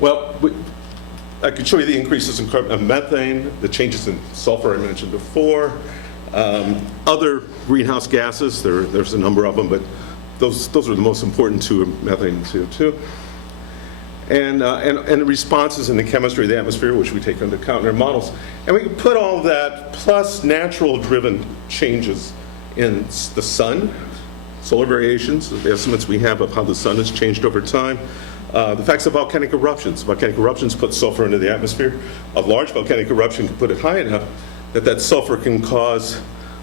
Well, I could show you the increases in methane, the changes in sulfur I mentioned before, other greenhouse gases. There's a number of them, but those are the most important two, methane and CO2. And responses in the chemistry of the atmosphere, which we take into account in our models. And we can put all of that, plus natural-driven changes in the sun, solar variations, the estimates we have of how the sun has changed over time, the effects of volcanic eruptions. Volcanic eruptions put sulfur into the atmosphere. A large volcanic eruption can put it high enough that sulfur can cause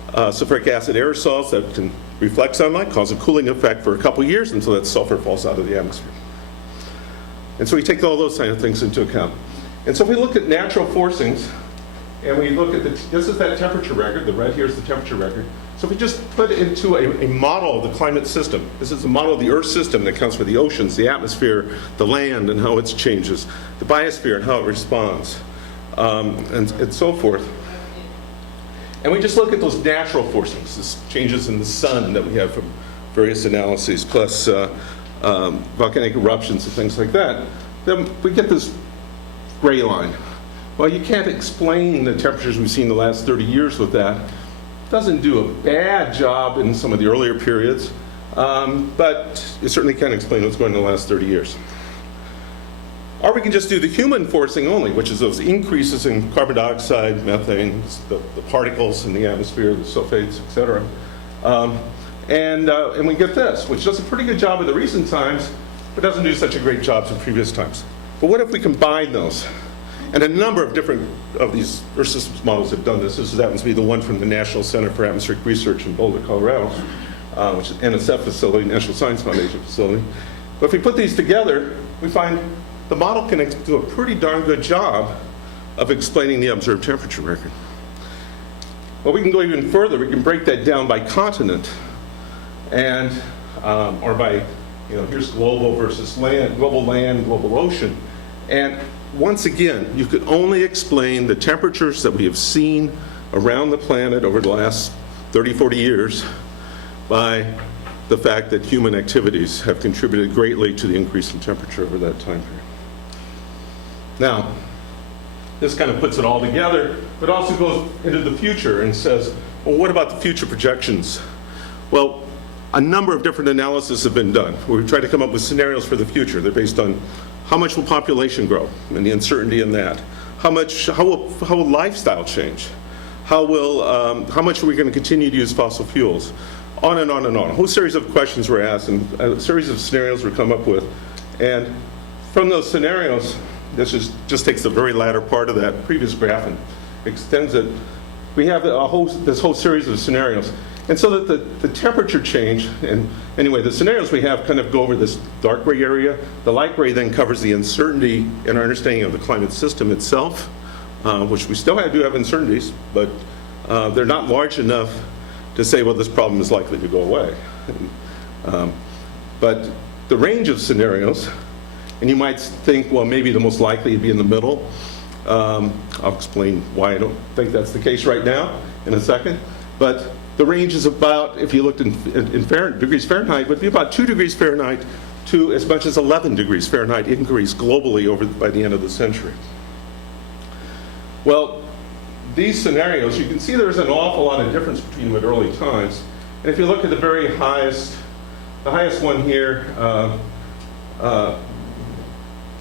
sulfuric acid aerosols that can reflect sunlight, cause a cooling effect for a couple years until that sulfur falls out of the atmosphere. And so we take all those kind of things into account. And so if we look at natural forcings, and we look at this is that temperature record, the red here is the temperature record. So if we just put it into a model of the climate system, this is a model of the Earth system that accounts for the oceans, the atmosphere, the land and how it changes, the biosphere and how it responds, and so forth. And we just look at those natural forcings, these changes in the sun that we have from various analyses, plus volcanic eruptions and things like that, then we get this gray line. Well, you can't explain the temperatures we've seen the last 30 years with that. It doesn't do a bad job in some of the earlier periods, but it certainly can't explain what's going on in the last 30 years. Or we can just do the human forcing only, which is those increases in carbon dioxide, methane, the particles in the atmosphere, the sulfates, et cetera. And we get this, which does a pretty good job in the recent times, but doesn't do such a great job in previous times. But what if we combine those? And a number of different of these Earth systems models have done this. This happens to be the one from the National Center for Atmospheric Research in Boulder, Colorado, which is an NSF facility, National Science Foundation facility. But if we put these together, we find the model can do a pretty darn good job of explaining the observed temperature record. Well, we can go even further. We can break that down by continent, and or by, here's global versus land, global ocean. And once again, you could only explain the temperatures that we have seen around the planet over the last 30, 40 years by the fact that human activities have contributed greatly to the increase in temperature over that time period. Now, this kind of puts it all together, but also goes into the future and says, well, what about the future projections? Well, a number of different analyses have been done. We've tried to come up with scenarios for the future. They're based on how much will population grow and the uncertainty in that. How will lifestyle change? How much are we going to continue to use fossil fuels? On and on and on. A whole series of questions were asked and a series of scenarios were come up with. And from those scenarios, this just takes the very latter part of that previous graph and extends it. We have this whole series of scenarios. And so that the temperature change, and anyway, the scenarios we have kind of go over this dark gray area. The light gray then covers the uncertainty in our understanding of the climate system itself, which we still do have uncertainties, but they're not large enough to say, well, this problem is likely to go away. But the range of scenarios, and you might think, well, maybe the most likely to be in the middle. I'll explain why I don't think that's the case right now in a second. But the range is about, if you looked in degrees Fahrenheit, would be about 2 degrees Fahrenheit to as much as 11 degrees Fahrenheit increase globally by the end of the century. Well, these scenarios, you can see there's an awful lot of difference between them at early times. And if you look at the very highest, the highest one here,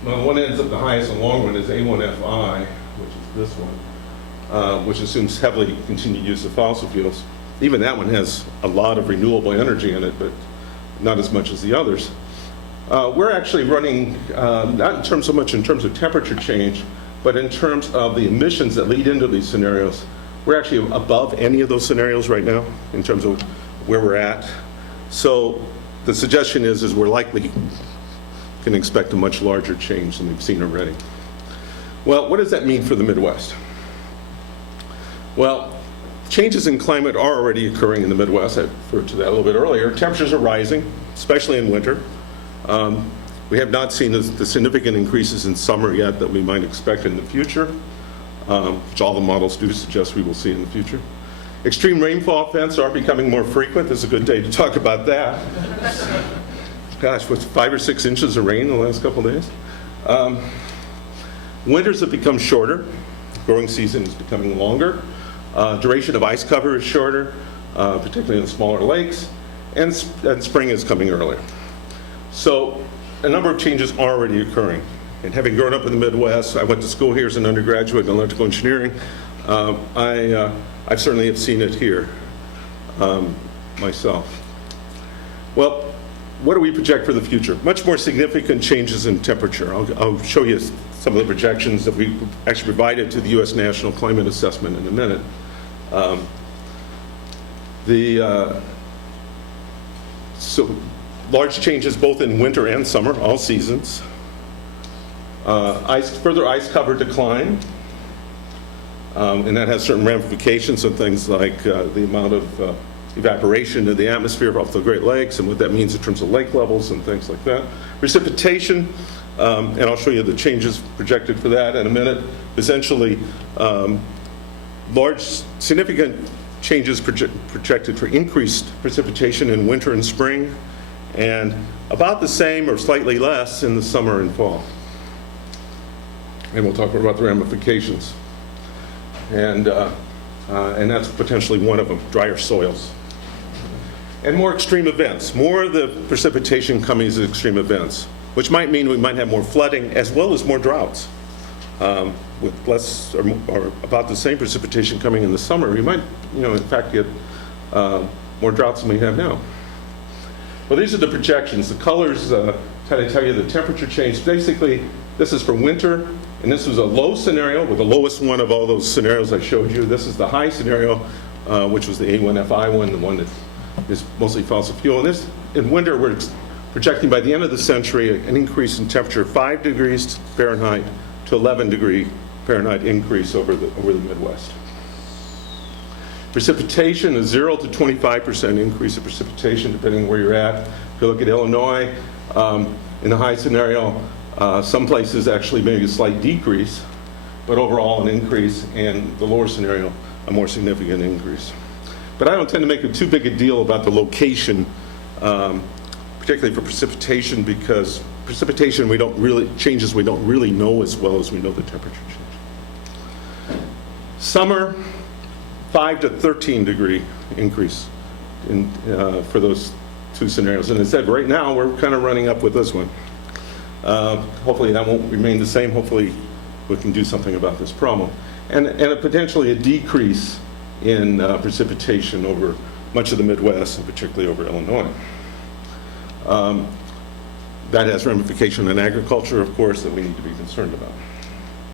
well, one ends up the highest and long one is A1FI, which is this one, which assumes heavily continued use of fossil fuels. Even that one has a lot of renewable energy in it, but not as much as the others. We're actually running, not so much in terms of temperature change, but in terms of the emissions that lead into these scenarios. We're actually above any of those scenarios right now in terms of where we're at. So the suggestion is we're likely can expect a much larger change than we've seen already. Well, what does that mean for the Midwest? Well, changes in climate are already occurring in the Midwest. I referred to that a little bit earlier. Temperatures are rising, especially in winter. We have not seen the significant increases in summer yet that we might expect in the future, which all the models do suggest we will see in the future. Extreme rainfall events are becoming more frequent. This is a good day to talk about that. Gosh, what's 5 or 6 inches of rain in the last couple of days? Winters have become shorter. Growing season is becoming longer. Duration of ice cover is shorter, particularly in the smaller lakes, and spring is coming earlier. So a number of changes are already occurring. And having grown up in the Midwest, I went to school here as an undergraduate in electrical engineering. I certainly have seen it here myself. Well, what do we project for the future? Much more significant changes in temperature. I'll show you some of the projections that we actually provided to the U.S. National Climate Assessment in a minute. So large changes both in winter and summer, all seasons. Further ice cover decline, and that has certain ramifications on things like the amount of evaporation into the atmosphere off the Great Lakes and what that means in terms of lake levels and things like that. Precipitation, and I'll show you the changes projected for that in a minute. Essentially, large, significant changes projected for increased precipitation in winter and spring, and about the same or slightly less in the summer and fall. And we'll talk about the ramifications. And that's potentially one of them, drier soils. And more extreme events. More of the precipitation coming as extreme events, which might mean we might have more flooding as well as more droughts. With less or about the same precipitation coming in the summer, we might, in fact, get more droughts than we have now. Well, these are the projections. The colors kind of tell you the temperature change. Basically, this is for winter, and this was a low scenario with the lowest one of all those scenarios I showed you. This is the high scenario, which was the A1FI1, the one that is mostly fossil fuel. And in winter, we're projecting by the end of the century an increase in temperature of 5 degrees Fahrenheit to 11 degree Fahrenheit increase over the Midwest. Precipitation is 0 to 25% increase of precipitation, depending on where you're at. If you look at Illinois, in the high scenario, some places actually maybe a slight decrease, but overall an increase, and the lower scenario, a more significant increase. But I don't tend to make too big a deal about the location, particularly for precipitation, because precipitation changes we don't really know as well as we know the temperature change. Summer, 5 to 13 degree increase for those two scenarios. And as I said, right now we're kind of running up with this one. Hopefully that won't remain the same. Hopefully we can do something about this problem. And potentially a decrease in precipitation over much of the Midwest, and particularly over Illinois. That has ramification in agriculture, of course, that we need to be concerned about.